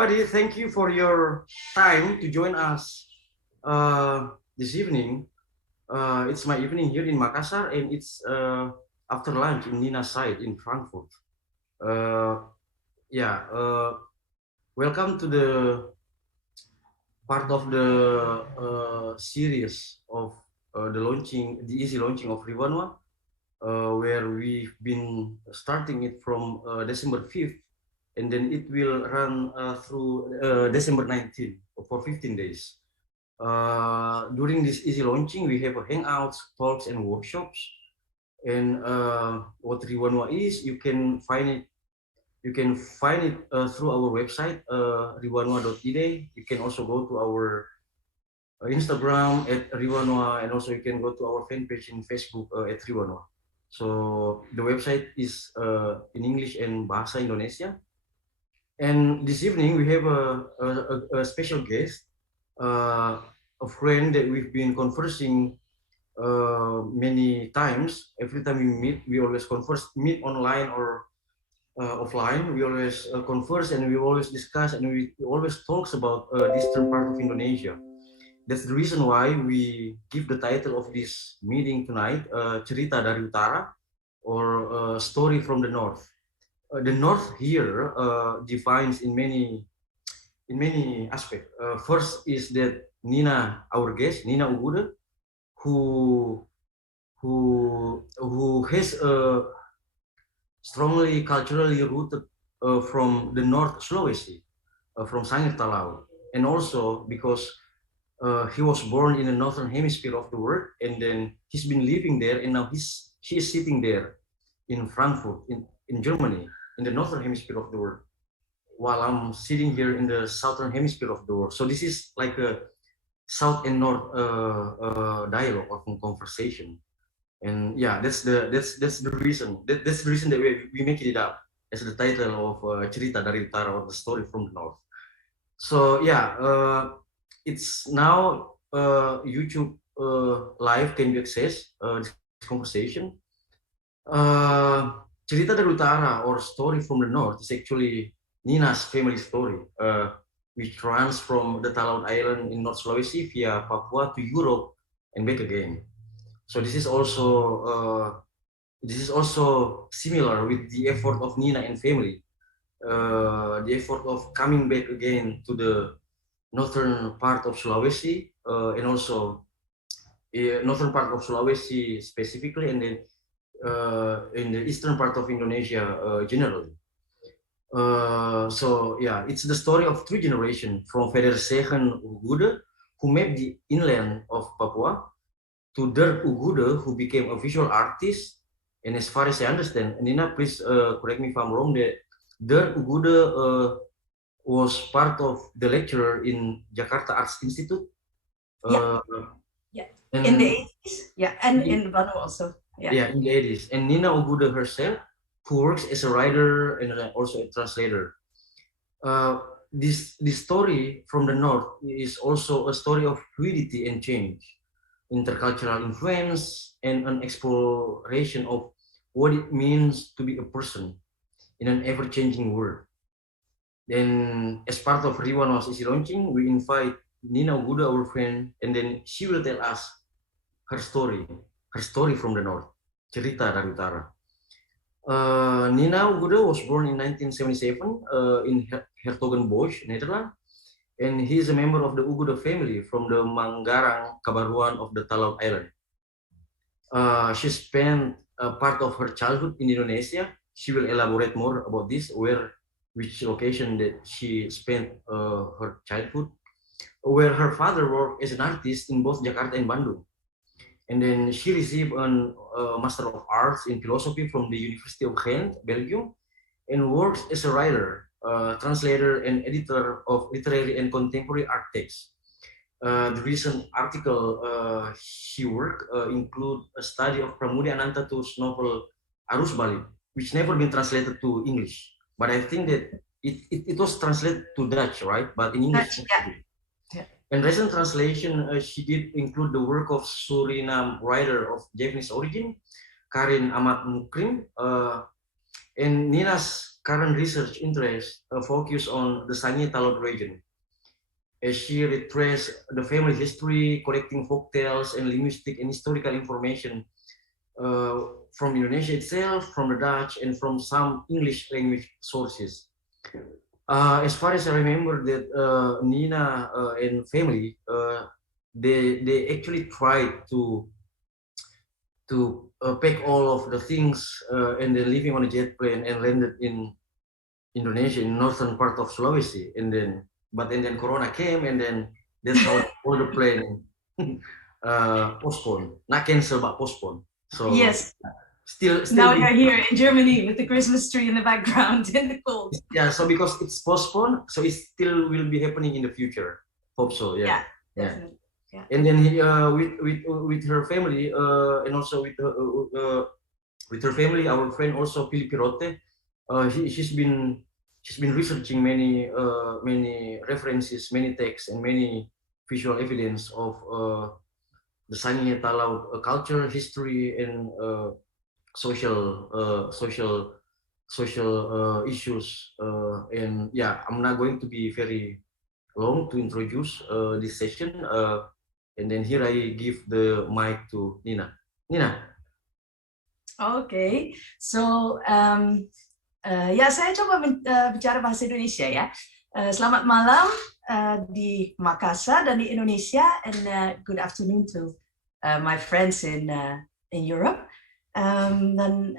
everybody. Thank you for your time to join us this evening. It's my evening here in Makassar, and it's after lunch in Nina's side in Frankfurt. Yeah, welcome to the part of the series of the easy launching of Riwanua, where we've been starting it from December 5th. And then it will run through December 19th for 15 days. During this easy launching, we have hangouts, talks, and workshops. And what Riwanua is, you can find it. You can find it through our website, riwanua.ide. You can also go to our Instagram at Riwanua, and also you can go to our fan page in Facebook at Riwanua. So the website is in English and Bahasa Indonesia. And this evening we have a special guest, a friend that we've been conversing many times. Every time we meet, we always meet online or offline. We always converse, and we always discuss, and we always talks about this eastern part of Indonesia. That's the reason why we give the title of this meeting tonight, Cerita dari Utara, or Story from the North. The North here defines in many aspects. First is that Nina, our guest, Nina Oeghoede, who has a strongly culturally rooted from the North Sulawesi, from Sangihe-Talaud, and also because he was born in the northern hemisphere of the world, and then he's been living there, and now she is sitting there in Frankfurt, in Germany, in the northern hemisphere of the world, while I'm sitting here in the southern hemisphere of the world. So this is like a south and north dialogue or conversation. And yeah, that's the reason. That's the reason that we make it up as the title of Cerita dari Utara, or the story from the north. So yeah, it's now YouTube live can be accessed this conversation. Cerita dari Utara, or story from the north, is actually Nina's family story, which runs from the Talaud Island in North Sulawesi via Papua to Europe and back again. So this is also similar with the effort of Nina and family, the effort of coming back again to the northern part of Sulawesi, and also northern part of Sulawesi specifically, and then in the eastern part of Indonesia generally. So yeah, it's the story of three generations, from Vaderzegen Oeghoede, who mapped the inland of Papua, to Dirk Oeghoede, who became a visual artist. And as far as I understand, Nina, please correct me if I'm wrong, that Dirk Oeghoede was part of the lecturer in Jakarta Arts Institute. Yeah. In the 80s, yeah, and in Bandung also. Yeah, in the 80s. And Nina Oeghoede herself, who works as a writer and also a translator. This story from the north is also a story of fluidity and change, intercultural influence, and an exploration of what it means to be a person in an ever-changing world. Then, as part of Riwanua's Easy Launching, we invite Nina Oeghoede, our friend, and then she will tell us her story from the north, Cerita dari Utara. Nina Oeghoede was born in 1977 in Hertogenbosch, Netherlands, and he is a member of the Ughude family from the Manggarang, Kabaruan of the Talaud Islands. She spent part of her childhood in Indonesia. She will elaborate more about this, which location that she spent her childhood, where her father worked as an artist in both Jakarta and Bandung. And then she received a Master of Arts in Philosophy from the University of Ghent, Belgium, and works as a writer, translator, and editor of literary and contemporary art texts. The recent article she worked include a study of Pramoedya Anata Toer's novel Arus Balik, which never been translated to English. But I think that it was translated to Dutch, right? But in English. Yeah. And recent translation she did include the work of Surinam writer of Javanese origin, Karin Amatmoekrim, And Nina's current research interest focus on the Sangihe-Talaud region, as she retraced the family history, collecting folk tales and linguistic and historical information from Indonesia itself, from the Dutch, and from some English language sources. As far as I remember, that Nina and family, they actually tried to pack all of the things and then living on a jet plane and landed in Indonesia, in northern part of Sulawesi, and then Corona came, and then that's how all the plane postponed, not cancel but postponed. So yes, still now you're here in Germany with the Christmas tree in the background in the cold. Yeah, so because it's postponed, so it still will be happening in the future. Hope so. Yeah. Definitely. Yeah. And then with her family and also with her family, our friend also Pili Pirote, she's been researching many references, many texts, and many visual evidence of the Sangihe-Talaud culture, history, and social issues. And yeah, I'm not going to be very long to introduce this session. And then here I give the mic to Nina. Nina. Okay, so ya saya coba bicara bahasa Indonesia ya. Selamat malam di Makassar dan di Indonesia, and good afternoon to my friends in Europe. Dan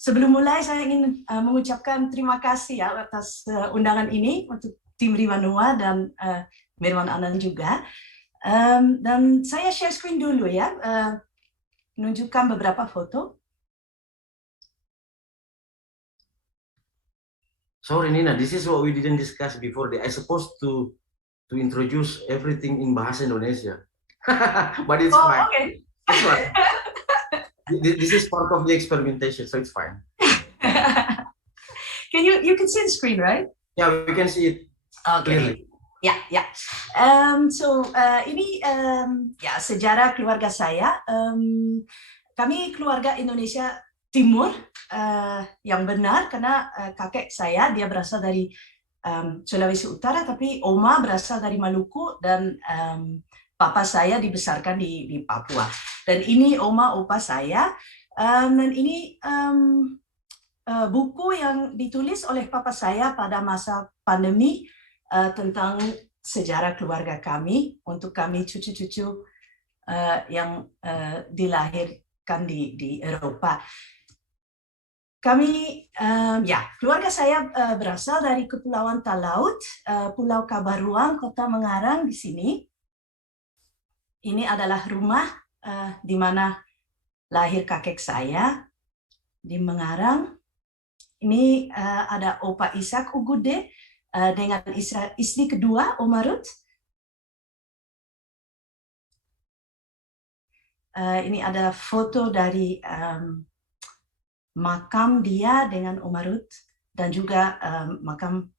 sebelum mulai saya ingin mengucapkan terima kasih ya atas undangan ini untuk tim Riwanua dan Mirwan Anand juga. Dan saya share screen dulu ya, menunjukkan beberapa foto. Sorry Nina, this is what we didn't discuss before. I supposed to introduce everything in bahasa Indonesia, but it's fine. Okay. It's fine. This is part of the experimentation, so it's fine. You can see the screen, right? Yeah, we can see it clearly. Ya. So ini ya sejarah keluarga saya. Kami keluarga Indonesia Timur yang benar, karena kakek saya dia berasal dari Sulawesi Utara, tapi oma berasal dari Maluku, dan papa saya dibesarkan di Papua. Dan ini oma opa saya. Dan ini buku yang ditulis oleh papa saya pada masa pandemi tentang sejarah keluarga kami untuk kami cucu-cucu yang dilahirkan di Eropa. Kami, keluarga saya berasal dari Kepulauan Talaud, Pulau Kabaruan, Kota Manggarang di sini. Ini adalah rumah di mana lahir kakek saya di Manggarang. Ini ada Opa Ishak Ughude dengan istri kedua, Oma Ruth. Ini adalah foto dari makam dia dengan Oma Ruth, dan juga makam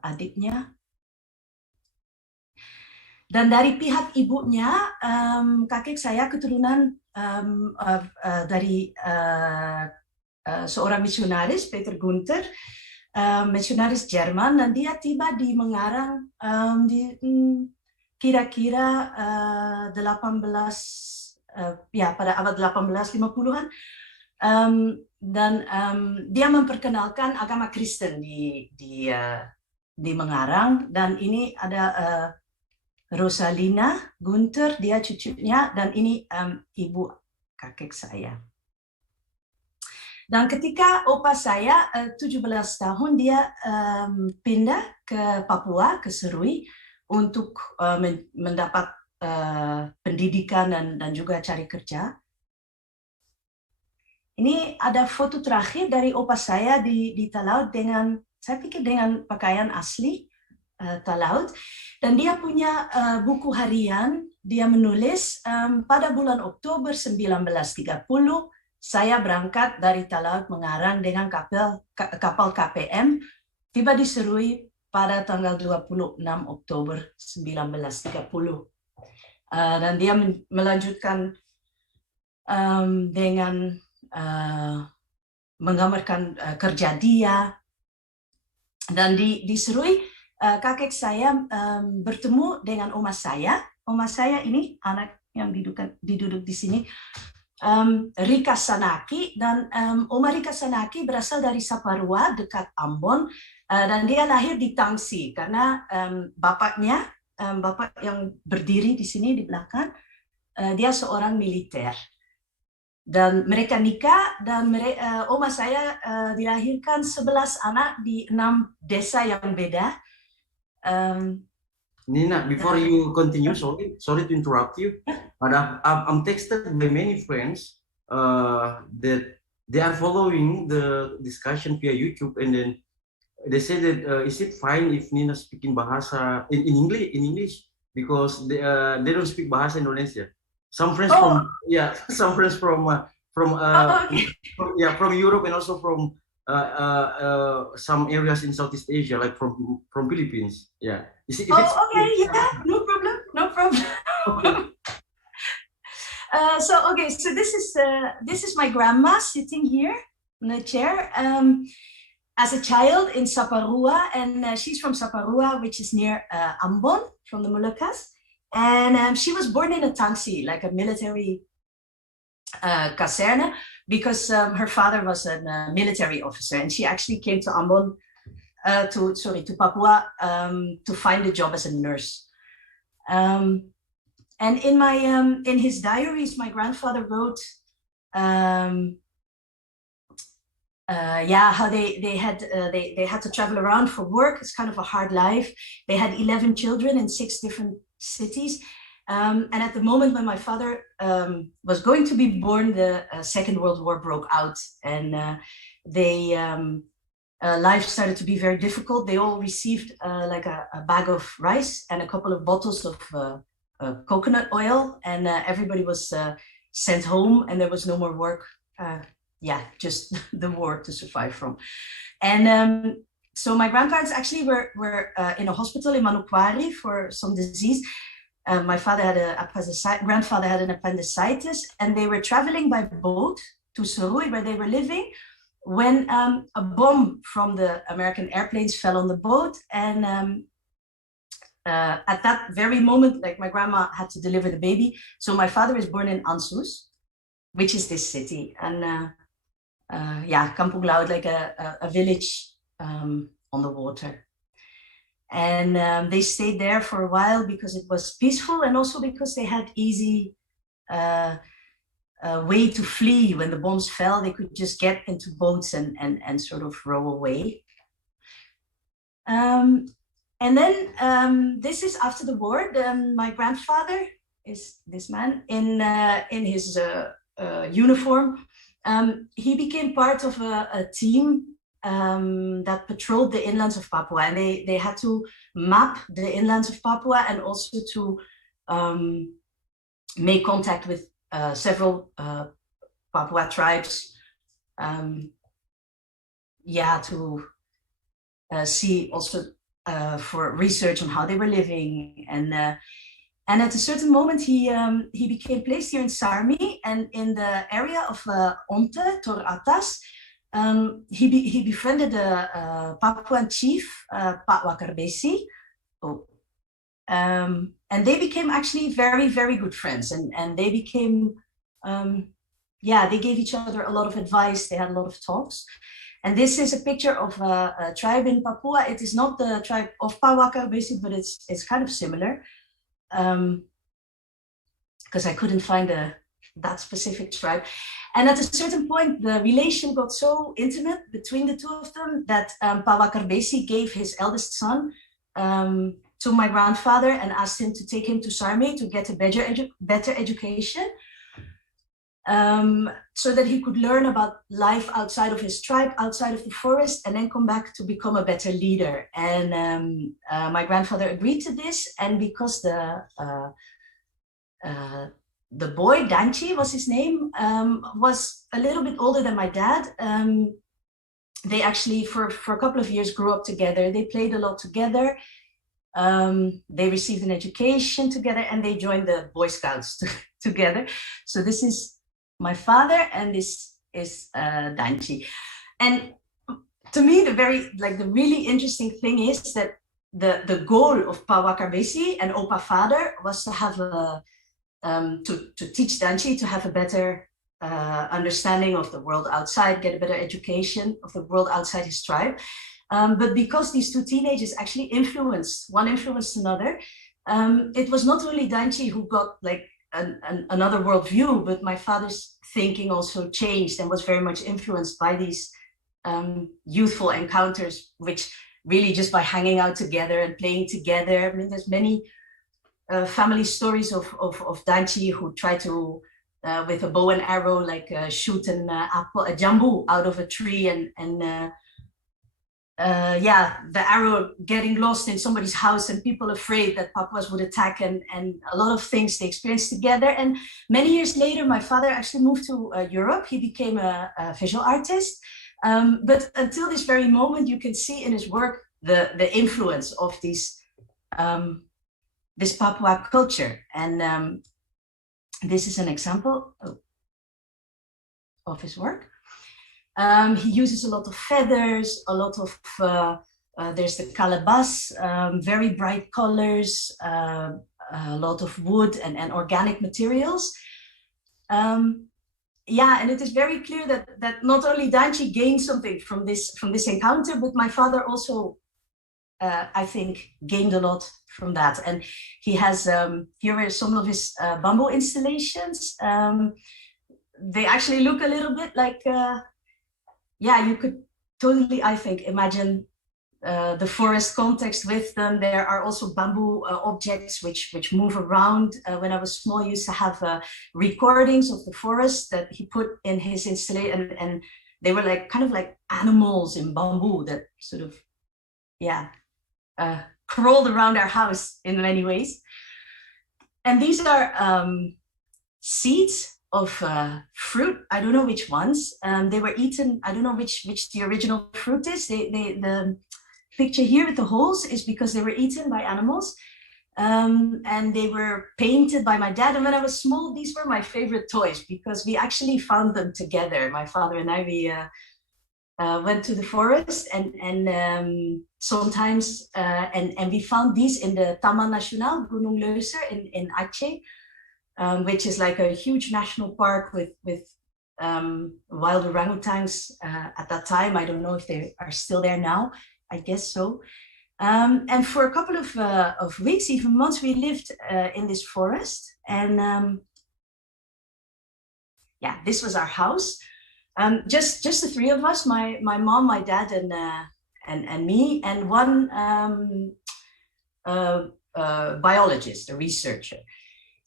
adiknya. Dan dari pihak ibunya, kakek saya keturunan dari seorang misionaris, Peter Gunther, misionaris Jerman, dan dia tiba di Manggarang di kira-kira pada abad 1850-an. Dan dia memperkenalkan agama Kristen di Manggarang, dan ini ada Rosalina Gunther, dia cucunya, dan ini ibu kakek saya. Dan ketika opa saya 17 tahun, dia pindah ke Papua, ke Serui, untuk mendapat pendidikan dan juga cari kerja. Ini ada foto terakhir dari opa saya di Talaud dengan, saya pikir dengan pakaian asli Talaud. Dan dia punya buku harian, dia menulis pada bulan Oktober 1930, saya berangkat dari Talaud Manggarang dengan kapal KPM, tiba di Serui pada tanggal 26 Oktober 1930. Dan dia melanjutkan dengan menggambarkan kerja dia. Dan di Serui, kakek saya bertemu dengan oma saya. Oma saya ini anak yang duduk di sini, Rika Sanaki, dan Oma Rika Sanaki berasal dari Saparua dekat Ambon, dan dia lahir di Tangsi karena bapaknya, bapak yang berdiri di sini di belakang, dia seorang militer. Dan mereka nikah, dan oma saya dilahirkan 11 anak di 6 desa yang beda. Nina, before you continue, sorry to interrupt you, but I'm texted by many friends that they are following the discussion via YouTube, and then they say that is it fine if Nina speaking bahasa in English because they don't speak bahasa Indonesia. Some friends some friends from Europe, and also from some areas in Southeast Asia, like from Philippines. Yeah. Okay, yeah, no problem. So this is my grandma sitting here in the chair. As a child in Saparua, and she's from Saparua, which is near Ambon, from the Moluccas. And she was born in a Tangsi, like a military kaserne, because her father was a military officer, and she actually came to Ambon, to Papua, to find a job as a nurse. And in his diaries, my grandfather wrote, how they had to travel around for work. It's kind of a hard life. They had 11 children in 6 different cities. And at the moment when my father was going to be born, the Second World War broke out, and life started to be very difficult. They all received like a bag of rice and a couple of bottles of coconut oil, and everybody was sent home, and there was no more work. Just the war to survive from. And so my grandparents actually were in a hospital in Manokwari for some disease. My grandfather had an appendicitis, and they were traveling by boat to Serui, where they were living, when a bomb from the American airplanes fell on the boat. And at that very moment, like, my grandma had to deliver the baby. So my father is born in Ansus, which is this city. And Kampung Laut, like a village on the water. And they stayed there for a while because it was peaceful, and also because they had easy way to flee. When the bombs fell, they could just get into boats and sort of row away. And then this is after the war. My grandfather is this man in his uniform. He became part of a team that patrolled the inlands of Papua, and they had to map the inlands of Papua, and also to make contact with several Papua tribes, to see also for research on how they were living. And at a certain moment, he became placed here in Sarmi, and in the area of Onte, Tor Atas. He befriended a Papuan chief, Pak Wakarbesi. And they became actually very, very good friends. And they became, they gave each other a lot of advice. They had a lot of talks. And this is a picture of a tribe in Papua. It is not the tribe of Pak Wakarbesi, but it's kind of similar. Because I couldn't find that specific tribe. And at a certain point, the relation got so intimate between the two of them that Pak Wakarbesi gave his eldest son to my grandfather and asked him to take him to Sarmi to get a better education, so that he could learn about life outside of his tribe, outside of the forest, and then come back to become a better leader. And my grandfather agreed to this, and because the boy, Danchi was his name, was a little bit older than my dad. They actually, for a couple of years, grew up together. They played a lot together. They received an education together, and they joined the Boy Scouts together. So this is my father, and this is Danci. And to me, the really interesting thing is that the goal of Pa Wakarbesi and Opa Father was to have to teach Danci to have a better understanding of the world outside, get a better education of the world outside his tribe. But because these two teenagers actually one influenced another, it was not only Danci who got like another worldview, but my father's thinking also changed and was very much influenced by these youthful encounters, which really just by hanging out together and playing together. I mean, there's many family stories of Danci who try to, with a bow and arrow, like shoot a jambu out of a tree, and the arrow getting lost in somebody's house and people afraid that Papuas would attack, and a lot of things they experienced together. And many years later, my father actually moved to Europe. He became a visual artist. But until this very moment, you can see in his work the influence of this Papua culture. And this is an example of his work. He uses a lot of feathers, a lot of, there's the calabash, very bright colors, a lot of wood and organic materials. And it is very clear that not only Danci gained something from this encounter, but my father also, I think, gained a lot from that. And he has, here are some of his bamboo installations. They actually look a little bit like, you could totally, I think, imagine the forest context with them. There are also bamboo objects which move around. When I was small, I used to have recordings of the forest that he put in his installation, and they were like kind of like animals in bamboo that sort of, crawled around our house in many ways. And these are seeds of fruit. I don't know which ones. They were eaten. I don't know which the original fruit is. The picture here with the holes is because they were eaten by animals, and they were painted by my dad. And when I was small, these were my favorite toys because we actually found them together. My father and I, we went to the forest and sometimes and we found these in the Taman Nasional Gunung Leuser in Aceh, which is like a huge national park with wild orangutans at that time. I don't know if they are still there now. I guess so. And for a couple of weeks, even months, we lived in this forest. And this was our house. Just the three of us, my mom, my dad, and me, and one biologist, a researcher.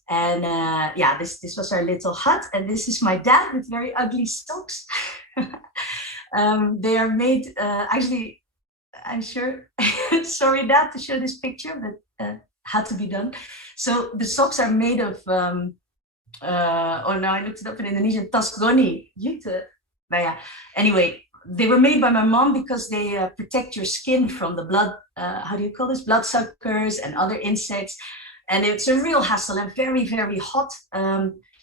And this was our little hut. And this is my dad with very ugly socks. They are made, actually, I'm sure, sorry Dad to show this picture, but had to be done. So the socks are made of, I looked it up in Indonesian, tasgoni, Ughude. Anyway, they were made by my mom because they protect your skin from the blood, how do you call this? Bloodsuckers and other insects. And it's a real hassle and very, very hot.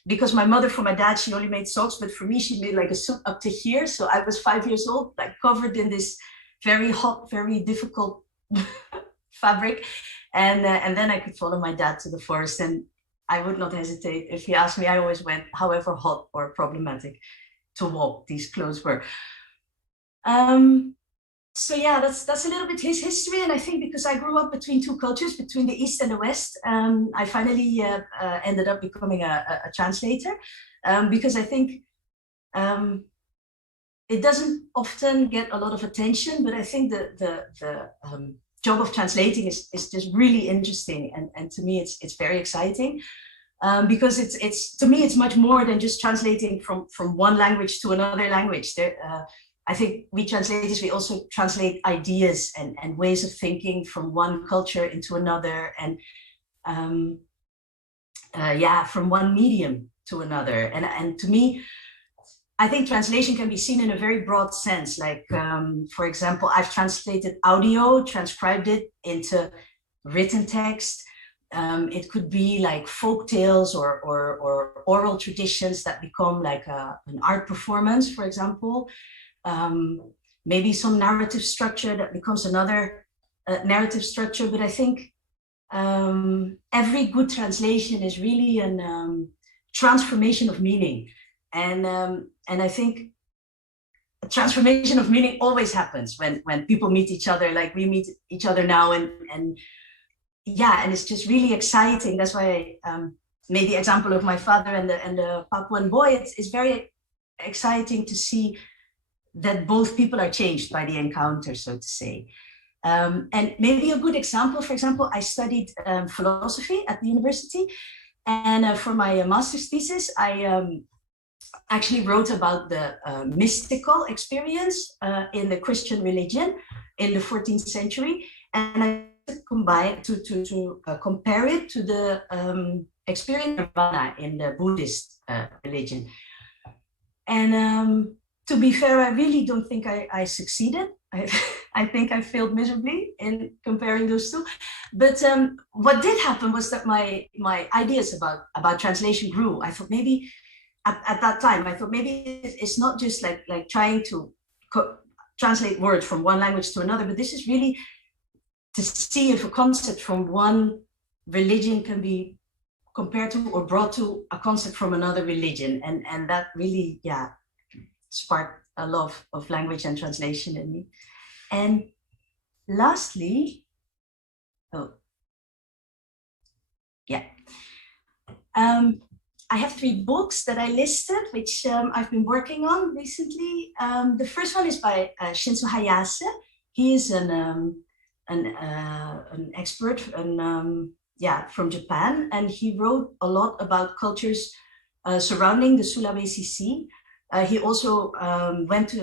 Because my mother, for my dad, she only made socks, but for me, she made like a suit up to here. So I was 5 years old, like covered in this very hot, very difficult fabric. And then I could follow my dad to the forest, and I would not hesitate. If he asked me, I always went, however hot or problematic to walk these clothes were. So that's a little bit his history. And I think because I grew up between two cultures, between the East and the West, I finally ended up becoming a translator, because I think it doesn't often get a lot of attention, but I think the job of translating is just really interesting, and to me it's very exciting, because it's to me it's much more than just translating from one language to another language. I think we translators, we also translate ideas and ways of thinking from one culture into another, and from one medium to another. And to me, I think translation can be seen in a very broad sense. Like, for example, I've translated audio, transcribed it into written text. It could be like folk tales or oral traditions that become like an art performance, for example. Maybe some narrative structure that becomes another narrative structure. But I think every good translation is really a transformation of meaning. And I think a transformation of meaning always happens when people meet each other, like we meet each other now, and yeah, and it's just really exciting. That's why I made the example of my father and the Papuan boy. It's very exciting to see that both people are changed by the encounter, so to say. And maybe a good example, for example, I studied philosophy at the university, and for my master's thesis, I actually wrote about the mystical experience in the Christian religion in the 14th century, and I compare it to the experience of Nirvana in the Buddhist religion. And to be fair, I really don't think I succeeded. I think I failed miserably in comparing those two. But what did happen was that my ideas about translation grew. I thought maybe at that time, I thought maybe it's not just like trying to translate words from one language to another, but this is really to see if a concept from one religion can be compared to or brought to a concept from another religion. And that really, yeah, sparked a love of language and translation in me. And lastly, I have 3 books that I listed, which I've been working on recently. The first one is by Shinzo Hayase. He is an expert from Japan, and he wrote a lot about cultures surrounding the Sulawesi Sea. He also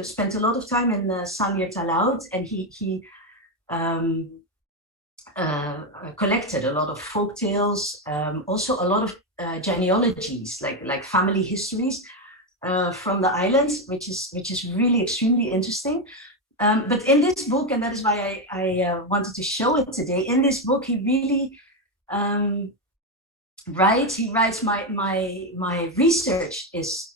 spent a lot of time in Sangihe-Talaud, and he collected a lot of folk tales, also a lot of genealogies, like family histories from the islands, which is really extremely interesting. But in this book, and that is why I wanted to show it today, in this book, he really writes. He writes, my research is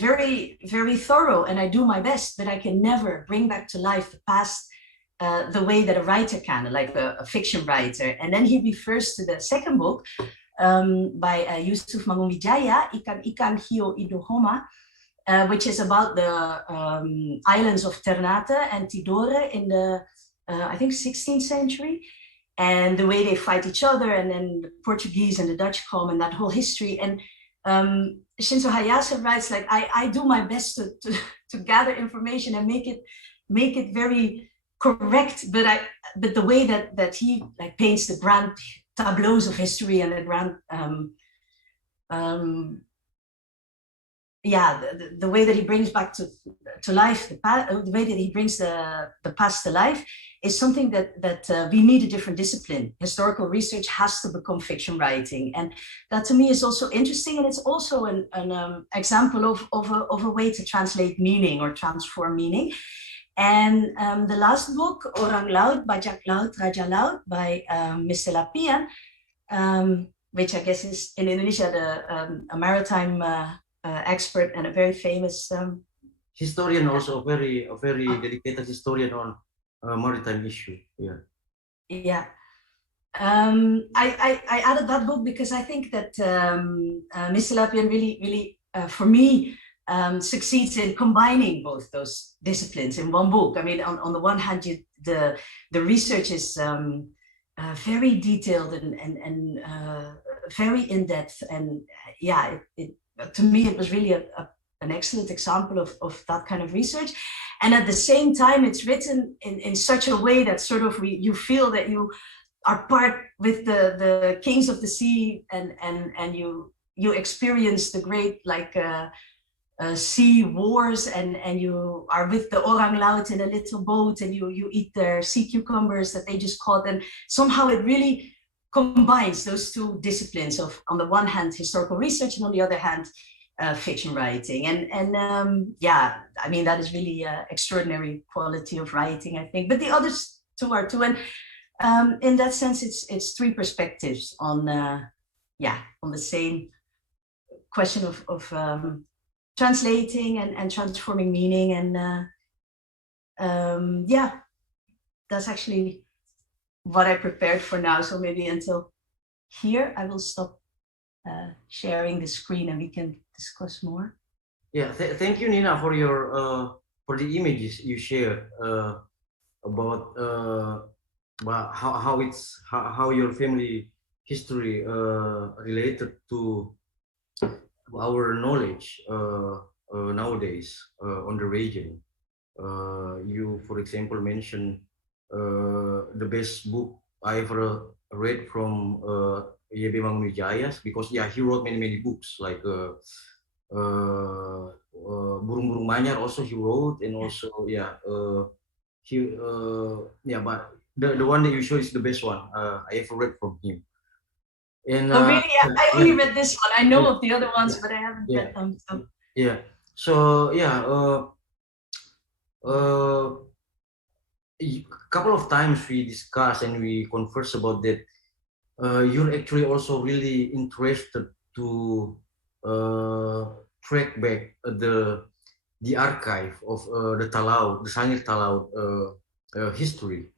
very, very thorough, and I do my best, but I can never bring back to life the past the way that a writer can, like a fiction writer. And then he refers to the second book by Yusuf Mangunwijaya, Ikan Ikan Hio Idohoma, which is about the islands of Ternate and Tidore in the, I think, 16th century, and the way they fight each other, and then the Portuguese and the Dutch come, and that whole history. And Shinzo Hayase writes, like, I do my best to gather information and make it very correct, but the way that he like paints the grand tableaus of history and the grand the way that he brings back to life the way that he brings the past to life is something that we need a different discipline. Historical research has to become fiction writing, and that to me is also interesting, and it's also an example of a way to translate meaning or transform meaning. And the last book, Orang Laut, Bajak Laut, Raja Laut, by Mr. Lapian, which I guess is in Indonesia a maritime expert and a very famous historian, also a very dedicated historian on maritime issue. Yeah. Yeah. I added that book because I think that Mr. Lapian really for me succeeds in combining both those disciplines in one book. I mean, on the one hand, the research is very detailed and very in-depth, and yeah, to me it was really an excellent example of that kind of research. And at the same time, it's written in such a way that sort of you feel that you are part with the kings of the sea, and you experience the great sea wars, and you are with the Orang Laut in a little boat, and you eat their sea cucumbers that they just caught, and somehow it really combines those two disciplines of, on the one hand, historical research, and on the other hand, fiction writing. And yeah, I mean, that is really extraordinary quality of writing, I think. But the others two are too. And in that sense, it's three perspectives on on the same question of translating and transforming meaning, and that's actually what I prepared for now. So maybe until here, I will stop sharing the screen and we can discuss more. Yeah, thank you, Nina, for your for the images you shared about how your family history related to our knowledge nowadays on the region. You, for example, mentioned the best book I ever read from Y.B. Mangunwijaya, because he wrote many books like Burung-Burung Manyar also he wrote, and also but the one that you show is the best one I ever read from him. And oh really? I only read this one. I know of the other ones, but I haven't read them. So. Yeah. So a couple of times we discuss and we converse about that. You're actually also really interested to track back the archive of the Talaud, the Sangihe-Talaud history.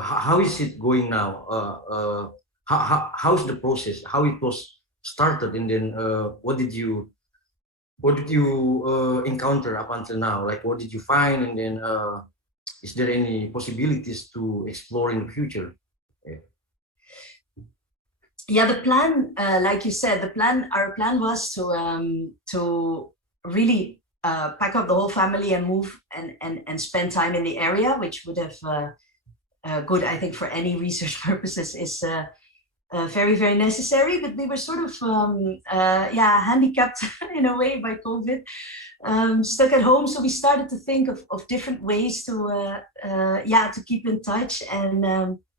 How is it going now? How's the process? How it was started, and then what did you encounter up until now? Like, what did you find, and then is there any possibilities to explore in the future? Yeah, the plan, like you said, our plan was to really pack up the whole family and move and spend time in the area, which would have good, I think, for any research purposes is very, very necessary. But we were sort of handicapped in a way by COVID, stuck at home. So we started to think of different ways to keep in touch, and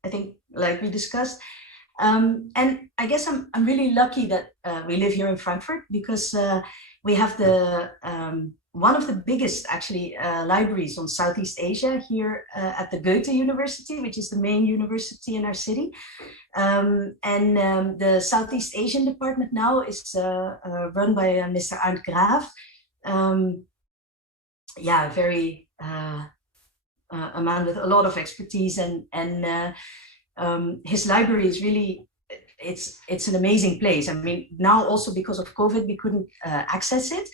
I think, like we discussed. And I guess I'm really lucky that we live here in Frankfurt, because we have the one of the biggest actually libraries on Southeast Asia here at the Goethe University, which is the main university in our city. The Southeast Asian department now is run by Mr. Arndt Graaf. Very a man with a lot of expertise, and his library is really, it's an amazing place. I mean, now also because of COVID, we couldn't access it.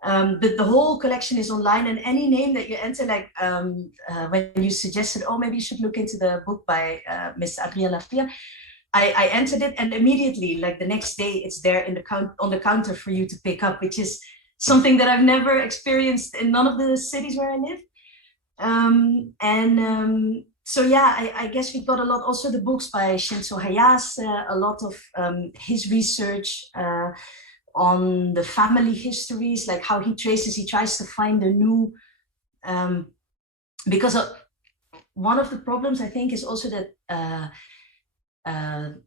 But the whole collection is online, and any name that you enter, like when you suggested, oh, maybe you should look into the book by Mr. Adrien Lafia, I entered it, and immediately, like the next day, it's there on the counter for you to pick up, which is something that I've never experienced in none of the cities where I live. So yeah, I guess we got a lot, also the books by Shinzo Hayase, a lot of his research on the family histories, like how he tries to find a new, because one of the problems I think is also that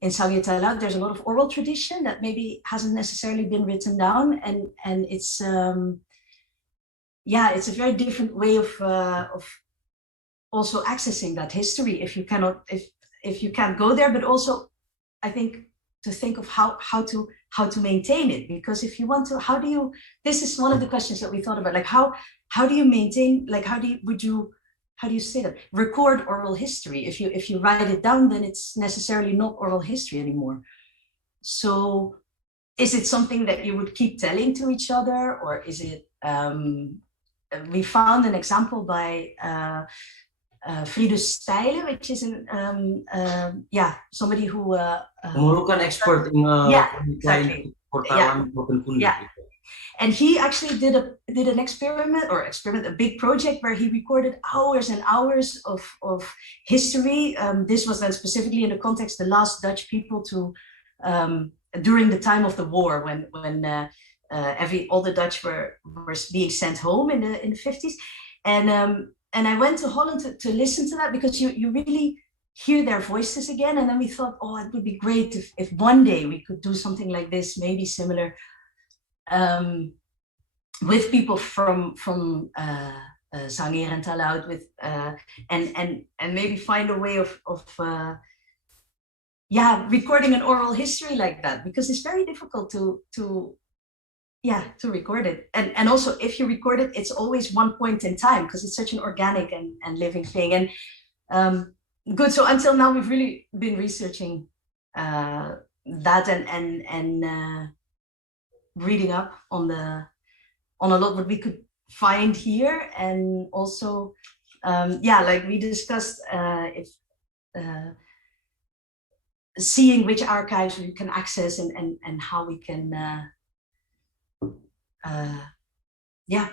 in Sangihe-Talaud there's a lot of oral tradition that maybe hasn't necessarily been written down, and it's it's a very different way of also accessing that history if you can't go there, but also I think to think of how to maintain it, because if you want to, this is one of the questions that we thought about, like how do you maintain, like how do you say that, record oral history? If you write it down, then it's necessarily not oral history anymore. So is it something that you would keep telling to each other, or is it we found an example by Fridus Stijle, which is somebody who an expert in exactly. And he actually did an experiment, a big project where he recorded hours and hours of history. This was then specifically in the context the last Dutch people to during the time of the war, when all the Dutch were being sent home in the 50s, and I went to Holland to listen to that, because you really hear their voices again. And then we thought, oh, it would be great if one day we could do something like this, maybe similar, with people from Sangihe-Talaud with and maybe find a way of yeah, recording an oral history like that, because it's very difficult to record it. And also, if you record it, it's always one point in time, because it's such an organic and living thing. And good. So until now, we've really been researching that and reading up on a lot what we could find here, and also like we discussed, if seeing which archives we can access and how we can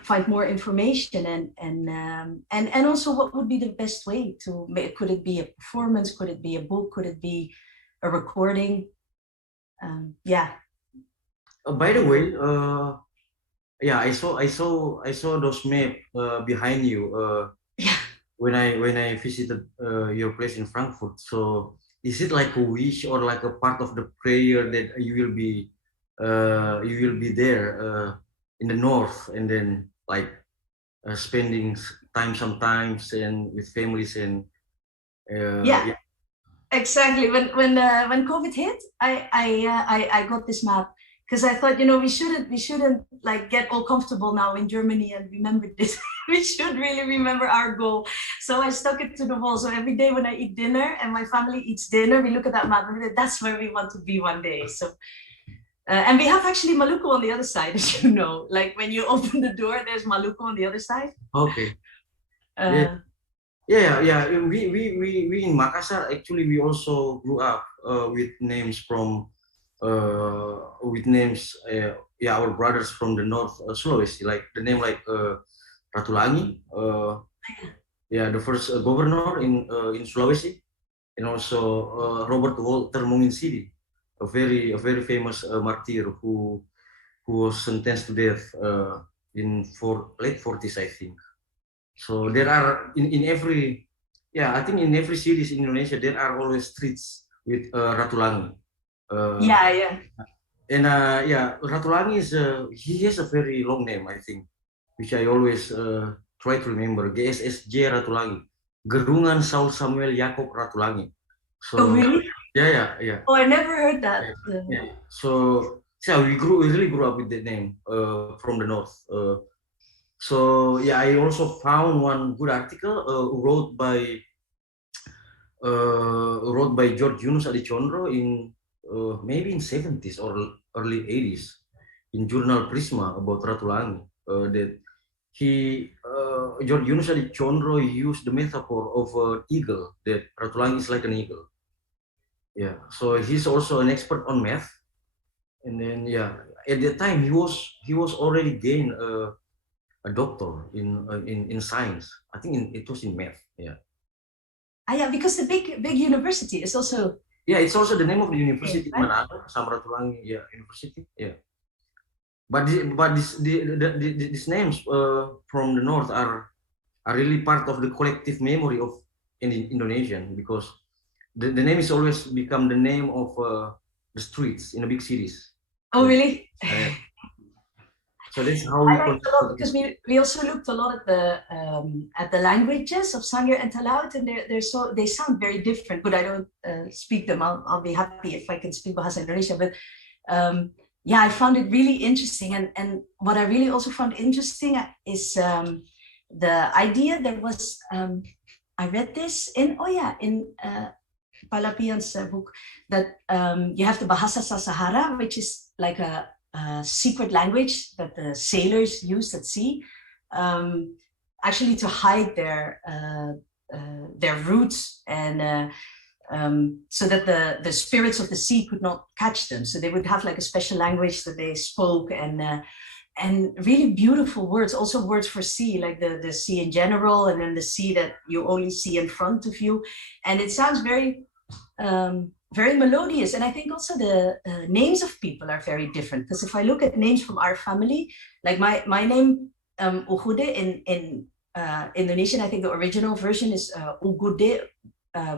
find more information, and also what would be the best way to, could it be a performance, could it be a book, could it be a recording? By the way, I saw those maps behind you when I visited your place in Frankfurt. So is it like a wish or like a part of the prayer that you will be there in the north, and then like spending time sometimes and with families and exactly. When COVID hit, I got this map, because I thought, we shouldn't like get all comfortable now in Germany and remember this. We should really remember our goal. So I stuck it to the wall. So every day when I eat dinner and my family eats dinner, we look at that map and that's where we want to be one day. So and we have actually Maluku on the other side, as you know. Like when you open the door, there's Maluku on the other side. Okay. We in Makassar, actually we also grew up with names from our brothers from the North Sulawesi, like the name like Ratulangi, the first governor in Sulawesi, and also Robert Walter Munginsidi, a very famous martyr who was sentenced to death in late 40s, I think. So there are in every I think in every cities in Indonesia there are always streets with Ratulangi. And Ratulangi he has a very long name, I think, which I always try to remember. GSSJ Ratulangi, Gerungan Saul Samuel Jacob Ratulangi. So, oh really? Yeah. Oh, I never heard that. So we really grew up with that name from the north. So I also found one good article wrote by George Yunus Adicondro in maybe in 70s or early 80s in journal Prisma about Ratulangi. That George Yunus Adicondro used the metaphor of an eagle, that Ratulangi is like an eagle. Yeah, so he's also an expert on math, and then at that time he was already gained a doctor in science. I think it was in math. Because the big university is also. It's also the name of the university, right? Manado, Samratulangi University. But these names from the north are really part of the collective memory of Indonesian, because the name is always become the name of the streets in the big cities. Oh, really? So that's how we like a lot, because we also looked a lot at the languages of Sangihe and Talaud, and they sound very different. But I don't speak them. I'll be happy if I can speak Bahasa Indonesia. But I found it really interesting, and what I really also found interesting is the idea there was. I read this in Palapian's book, that you have the Bahasa Sasahara, which is like a secret language that the sailors used at sea, actually to hide their roots, and so that the spirits of the sea could not catch them. So they would have like a special language that they spoke, and really beautiful words, also words for sea, like the sea in general, and then the sea that you only see in front of you. And it sounds very very melodious. And I think also the names of people are very different, because if I look at names from our family, like my name Oeghoede in Indonesian, I think the original version is Ughude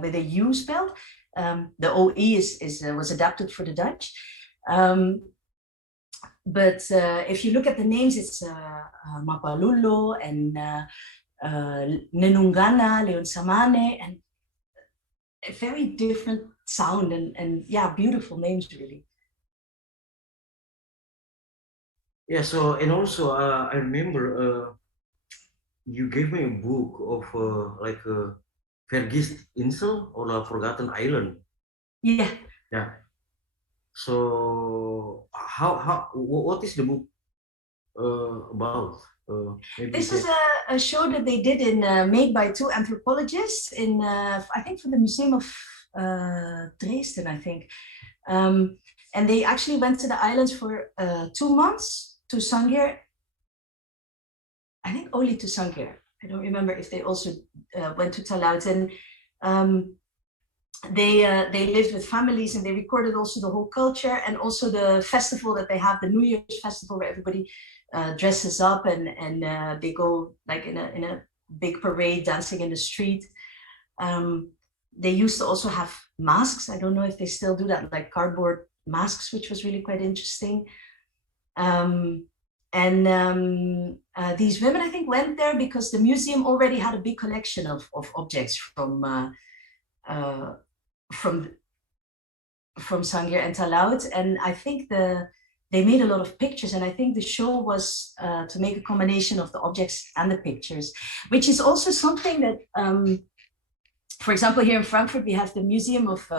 with a U spelled. The OE was adapted for the Dutch. But if you look at the names, it's Mapalulo and Nenunggana, Leon Samane, and a very different sound and yeah, beautiful names really. Yeah, so, and also I remember you gave me a book of like a Vergist Insel or a Forgotten Island. Yeah. Yeah. So what is the book about? Maybe This is a show that they did in made by two anthropologists in I think for the Museum of Dresden, I think. And they actually went to the islands for 2 months to Sangihe. I think only to Sangihe. I don't remember if they also went to Talaud. And they lived with families and they recorded also the whole culture and also the festival that they have, the New Year's festival where everybody dresses up and they go like in a big parade dancing in the street. They used to also have masks. I don't know if they still do that, like cardboard masks, which was really quite interesting. These women, I think, went there because the museum already had a big collection of objects from Sangihe and Talaud, and I think they made a lot of pictures, and I think the show was to make a combination of the objects and the pictures, which is also something that, for example, here in Frankfurt, we have the Museum of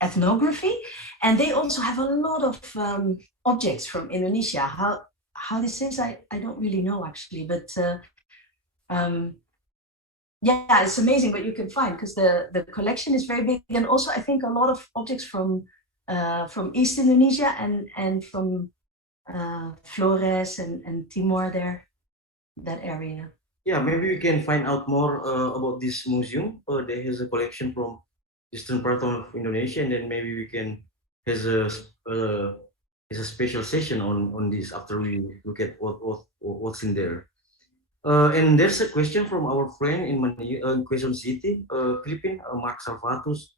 Ethnography, and they also have a lot of objects from Indonesia. How this is, I don't really know actually, but yeah, it's amazing what you can find because the collection is very big, and also I think a lot of objects from East Indonesia and from Flores and Timor there, that area. Yeah, maybe we can find out more about this museum. There is a collection from eastern part of Indonesia, and then maybe we can has a special session on this after we look at what's in there. And there's a question from our friend in Quezon City, Philippines, Mark Salvatus.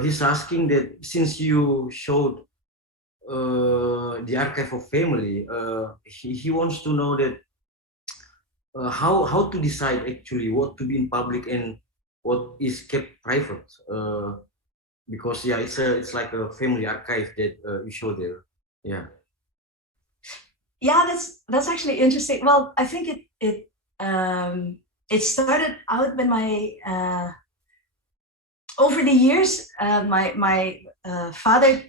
He's asking that since you showed the archive of family, he wants to know that how to decide actually what to be in public and what is kept private. Because yeah, it's like a family archive that you show there. Yeah. Yeah, that's actually interesting. Well, I think it started out when my over the years, my father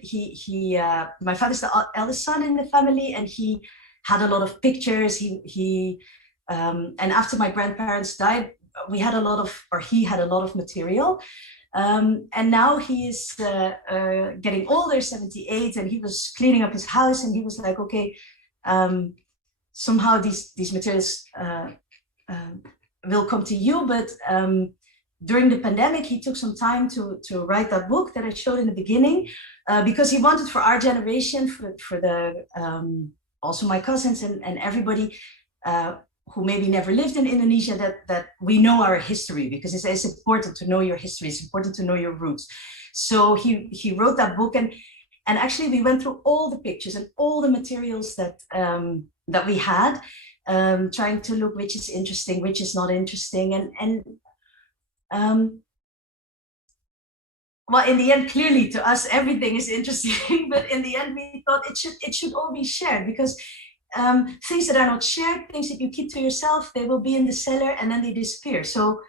my father's the eldest son in the family, and he had a lot of pictures. And after my grandparents died, he had a lot of material. And now he is getting older, 78, and he was cleaning up his house, and he was like, okay, somehow these materials will come to you, but during the pandemic, he took some time to write that book that I showed in the beginning, because he wanted for our generation, for the also my cousins and everybody who maybe never lived in Indonesia, that we know our history, because it's important to know your history. It's important to know your roots. So he wrote that book, and actually we went through all the pictures and all the materials that we had, trying to look which is interesting, which is not interesting, well, in the end, clearly to us, everything is interesting, but in the end, we thought it should all be shared, because things that are not shared, things that you keep to yourself, they will be in the cellar and then they disappear. So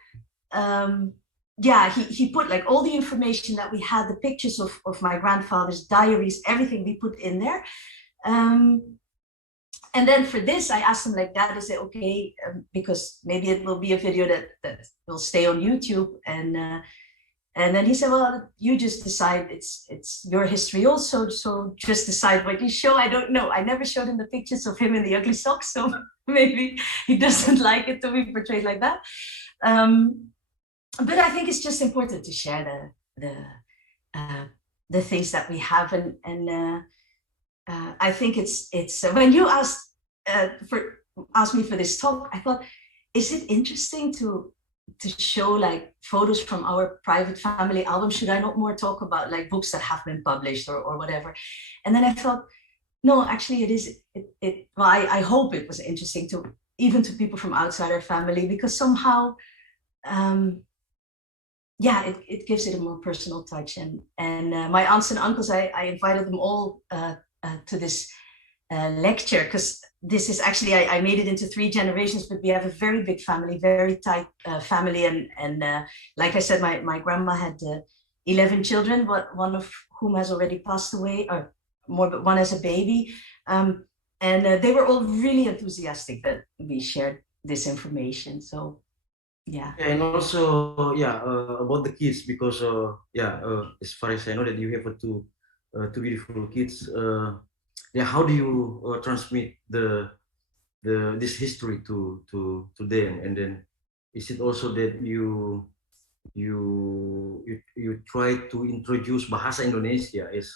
yeah, he put like all the information that we had, the pictures of my grandfather's diaries, everything we put in there. And then for this, I asked him like that, I said, okay, because maybe it will be a video that will stay on YouTube. And then he said, well, you just decide, it's your history also, so just decide what you show. I don't know. I never showed him the pictures of him in the ugly socks, so maybe he doesn't like it to be portrayed like that. But I think it's just important to share the things that we have, and I think it's when you asked me for this talk, I thought, is it interesting to show like photos from our private family album? Should I not more talk about like books that have been published or whatever? And then I thought, no, actually it is. Well, I hope it was interesting to even to people from outside our family, because somehow, yeah, it gives it a more personal touch. And my aunts and uncles, I invited them all to this lecture, because this is actually, I made it into 3 generations, but we have a very big family, very tight family. And like I said, my grandma had 11 children, but one of whom has already passed away, or more, but one as a baby. And they were all really enthusiastic that we shared this information. So, yeah. And also, yeah, about the kids, because as far as I know that you have two beautiful kids. Yeah, how do you transmit this history to them? And then, is it also that you try to introduce Bahasa Indonesia as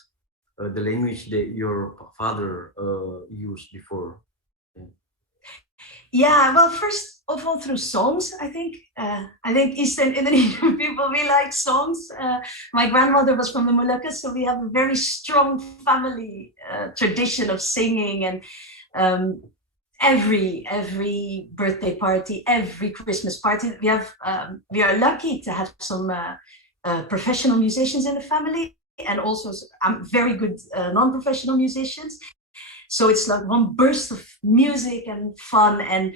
the language that your father used before? Yeah, well, first of all, through songs, I think. I think Eastern Indonesian people, we like songs. My grandmother was from the Moluccas, so we have a very strong family tradition of singing, and every birthday party, every Christmas party, we are lucky to have some professional musicians in the family, and also very good non-professional musicians. So it's like one burst of music and fun, and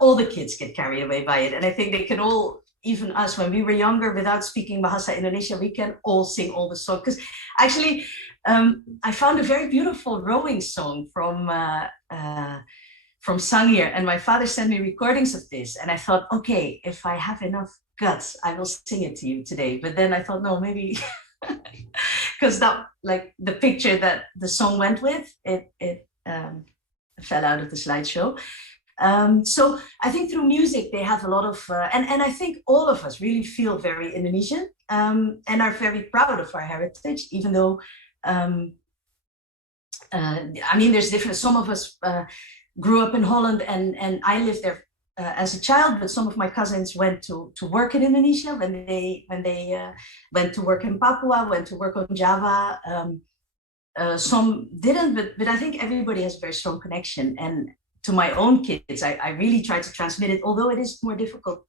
all the kids get carried away by it. And I think they can all, even us, when we were younger, without speaking Bahasa Indonesia, we can all sing all the songs. Because actually, I found a very beautiful rowing song from Sangihe, and my father sent me recordings of this. And I thought, okay, if I have enough guts, I will sing it to you today. But then I thought, no, maybe... because that, like, the picture that the song went with, it fell out of the slideshow. So I think through music they have a lot of, and I think all of us really feel very Indonesian, and are very proud of our heritage, even though, I mean, there's different, some of us grew up in Holland, and I lived there as a child, but some of my cousins went to work in Indonesia when they went to work in Papua, went to work on Java. Some didn't, but I think everybody has a very strong connection. And to my own kids, I really try to transmit it, although it is more difficult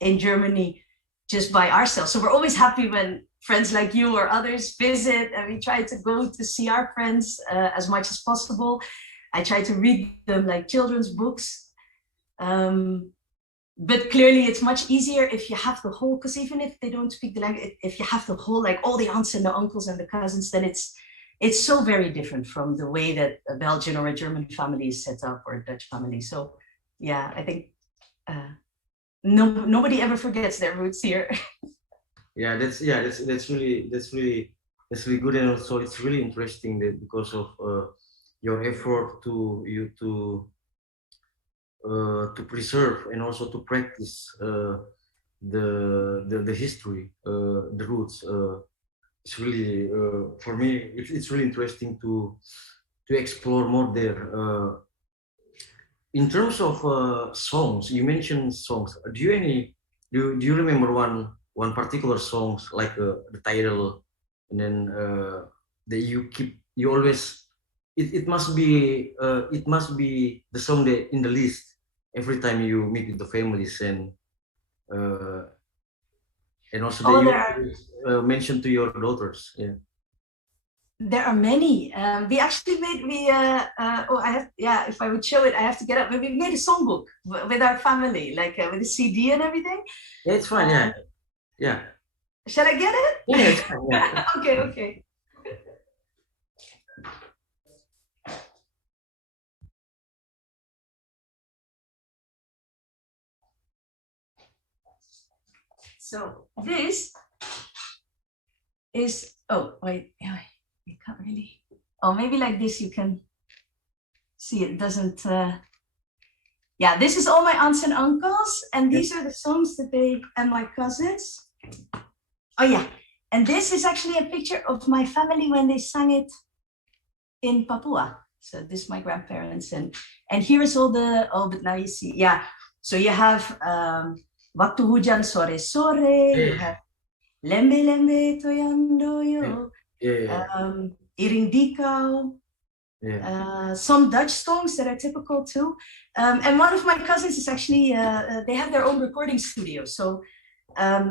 in Germany just by ourselves. So we're always happy when friends like you or others visit, and we try to go to see our friends as much as possible. I try to read them like children's books. But clearly it's much easier if you have the whole, because even if they don't speak the language, if you have the whole, like all the aunts and the uncles and the cousins, then it's so very different from the way that a Belgian or a German family is set up, or a Dutch family. So yeah, I think nobody ever forgets their roots here. That's really good, and also it's really interesting that because of your effort to preserve and also to practice the history, the roots. It's really for me. It's really interesting to explore more there. In terms of songs, you mentioned songs. Do you remember one particular songs, like the title, and then that you always it must be the song that in the list every time you meet with the families, and also that you mention to your daughters. Yeah. There are many. We actually made, if I would show it, I have to get up. But we made a songbook with our family, like with a CD and everything. Yeah, it's fine. Yeah. Shall I get it? Yeah, it's fine. Yeah. Okay. So this is, oh wait, you can't really. Oh, maybe like this you can see it doesn't. Yeah, this is all my aunts and uncles, and these are the songs that they and my cousins. Oh yeah, and this is actually a picture of my family when they sang it in Papua. So this is my grandparents, and here is all the, but now you see, yeah. So you have Waktu Hujan Sore-sore, you have Lembe-lembe toyando yo, Iring Dikau, some Dutch songs that are typical too. And one of my cousins is actually, they have their own recording studio. So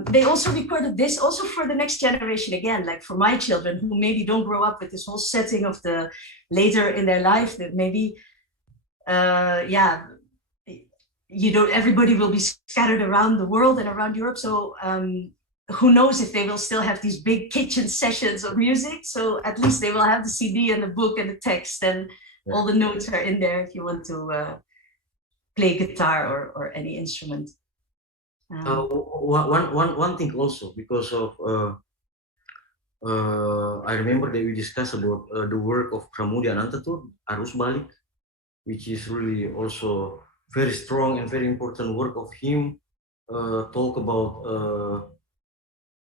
they also recorded this also for the next generation again, like for my children who maybe don't grow up with this whole setting of the later in their life, that maybe, everybody will be scattered around the world and around Europe. So who knows if they will still have these big kitchen sessions of music. So at least they will have the CD and the book and the text, and all the notes are in there if you want to play guitar or any instrument. One thing also, because of I remember that we discussed about the work of Pramoedya Anata Toer, Arus Balik, which is really also very strong and very important work of him. Talk about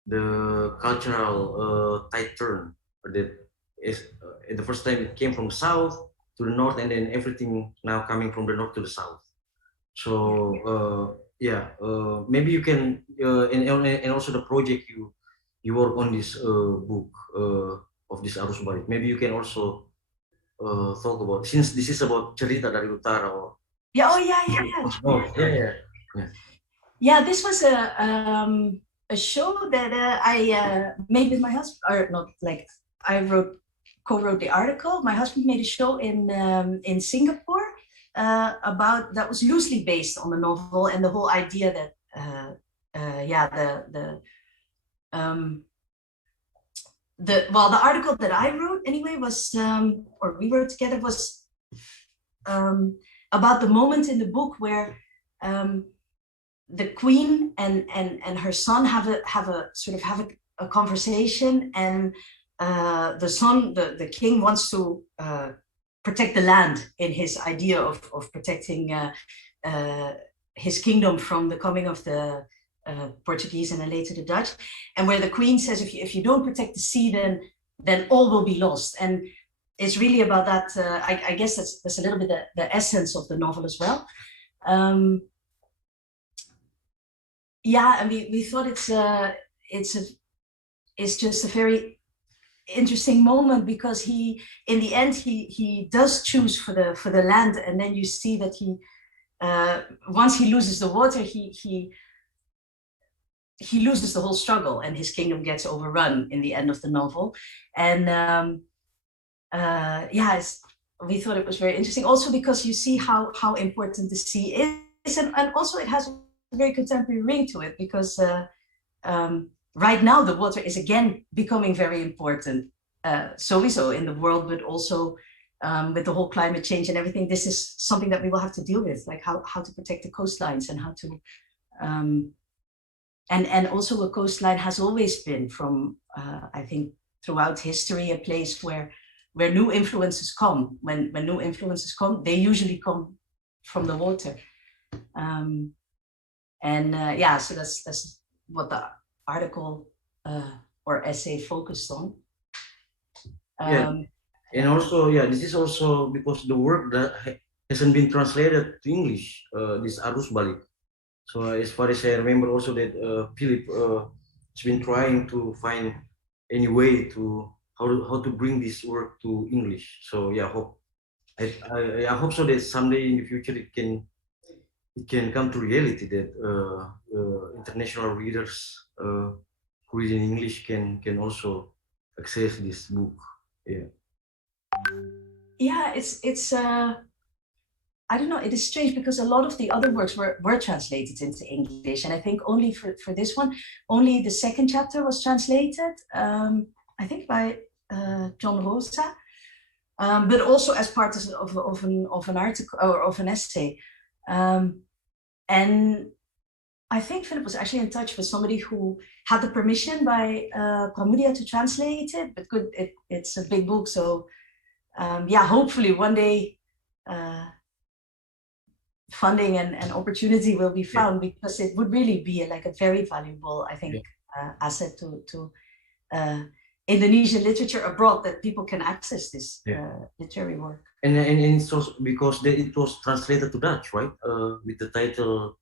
the cultural tide turn that is at the first time it came from the south to the north, and then everything now coming from the north to the south. So maybe you can and also the project you work on this book of this Arus Balik. Maybe you can also talk about, since this is about Cerita dari Utara. Or, this was a show that I made with my husband, or not like I co-wrote the article. My husband made a show in Singapore about, that was loosely based on the novel, and the whole idea that the article that I wrote anyway was, or we wrote together, was about the moment in the book where the queen and her son have a conversation, and the son, the king, wants to protect the land in his idea of protecting his kingdom from the coming of the Portuguese and then later the Dutch, and where the queen says, if you don't protect the sea, then all will be lost. And it's really about that. I guess that's a little bit the essence of the novel as well. And we thought it's just a very interesting moment, because in the end he does choose for the land, and then you see that he once he loses the water, he loses the whole struggle, and his kingdom gets overrun in the end of the novel. And we thought it was very interesting also because you see how important the sea is, and also it has a very contemporary ring to it, because right now the water is again becoming very important, sowieso in the world, but also with the whole climate change and everything. This is something that we will have to deal with, like how to protect the coastlines, and how to and also a coastline has always been, from I think throughout history, a place where new influences come. When new influences come, they usually come from the water. So that's what the article or essay focused on. And also, this is also because the work that hasn't been translated to English, this Arus Balik. So as far as I remember also that Philip has been trying to find any way to how to bring this work to English. So I hope so that someday in the future it can come to reality, that international readers who read in English can also access this book. It's I don't know, it is strange because a lot of the other works were translated into English, and I think only for this one, only the second chapter was translated, I think by John Rosa, but also as part of an article or of an essay. And I think Philip was actually in touch with somebody who had the permission by Pramoedya to translate it, but it's a big book, so hopefully one day funding and opportunity will be found, because it would really be like a very valuable, I think, asset to Indonesian literature abroad, that people can access this literary work. And it's also because it was translated to Dutch, right? With the title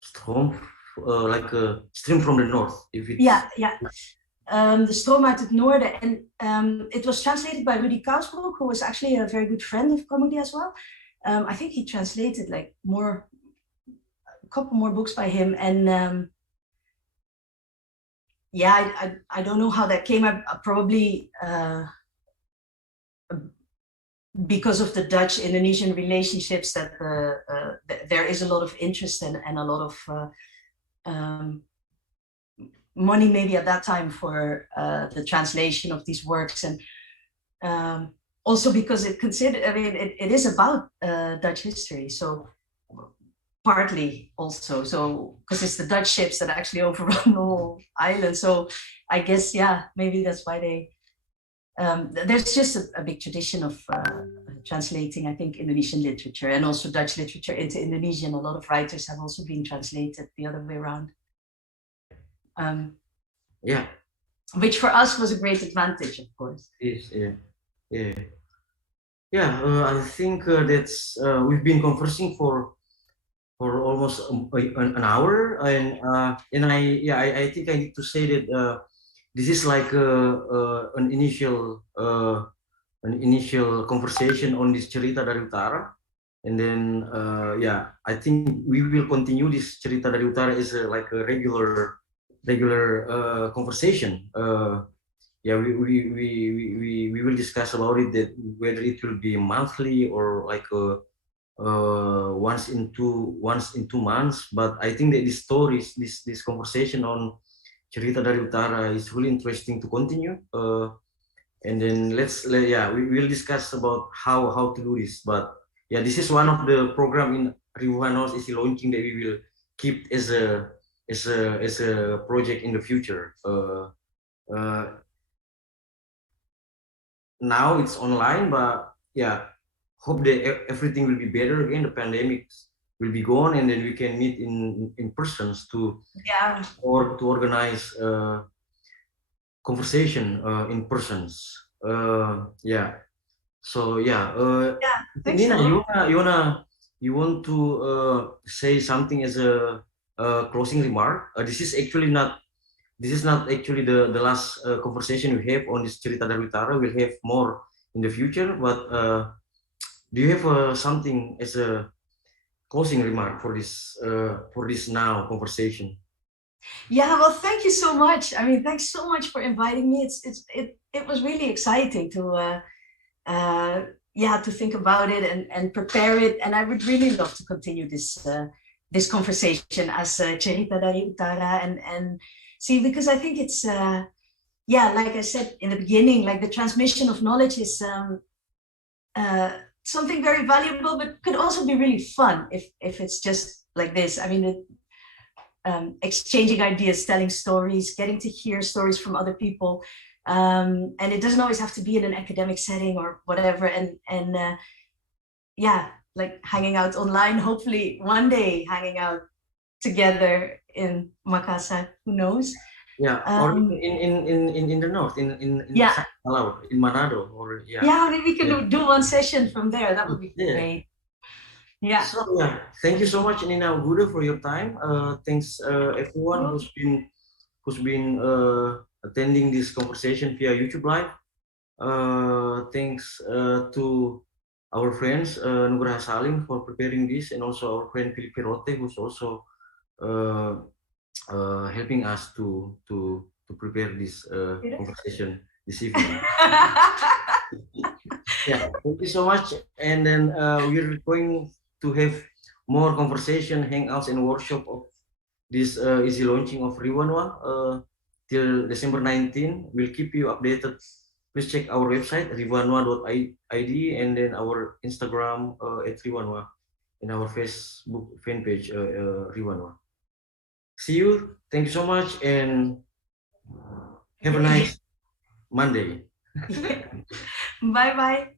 Stroom, like a stream from the north. De Stroom uit het Noorden. And it was translated by Rudy Kousbroek, who was actually a very good friend of Pramoedya as well. I think he translated like a couple more books by him. And yeah, I don't know how that came up. Probably because of the Dutch-Indonesian relationships, that there is a lot of interest and a lot of money maybe at that time for the translation of these works. And also because it is about Dutch history. So partly also, so because it's the Dutch ships that actually overrun the whole island. So I guess, yeah, maybe that's why they, there's just a big tradition of translating, I think, Indonesian literature and also Dutch literature into Indonesian. A lot of writers have also been translated the other way around. Yeah. Which for us was a great advantage, of course. Yes, yeah. I think that's we've been conversing for almost an hour, and I think I need to say that this is like an initial conversation on this Cerita dari Utara, and then I think we will continue this Cerita dari Utara as like a regular conversation. We will discuss about it, that whether it will be monthly or like once in 2 months. But I think that these stories, this conversation on Cerita dari Utara is really interesting to continue. And then we will discuss about how to do this. But yeah, this is one of the program in Riwanua Easy Launching that we will keep as a project in the future. Now it's online, but yeah, hope that everything will be better again. The pandemic will be gone, and then we can meet in persons to organize conversation in persons. Nina, you want to say something as a closing remark? This is not actually the last conversation we have on this Cerita dari Utara. We'll have more in the future, but do you have something as a closing remark for this now conversation? Yeah, well, thank you so much. I mean, thanks so much for inviting me. It was really exciting to think about it and prepare it. And I would really love to continue this conversation as Cerita dari Utara and see, because I think it's like I said in the beginning, like the transmission of knowledge is something very valuable, but could also be really fun if it's just like this. I mean, exchanging ideas, telling stories, getting to hear stories from other people. And it doesn't always have to be in an academic setting or whatever. And like hanging out online, hopefully one day hanging out together in Makassar, who knows? Yeah, or in the north, in Talaud, in Manado, or maybe we can do one session from there. That would be great. Yeah. So thank you so much, Nina Oeghoede, for your time. Thanks everyone who's been attending this conversation via YouTube Live. Thanks to our friends Nugraha Salim for preparing this, and also our friend Philip Pirote, who's also helping us to prepare this conversation this evening. Thank you so much. And then we're going to have more conversation, hangouts, and workshop of this easy launching of Riwanua till December 19. We'll keep you updated. Please check our website, riwanua.id, and then our Instagram at Riwanua, and our Facebook fan page, Riwanua. See you. Thank you so much, and have a nice Monday. Bye-bye.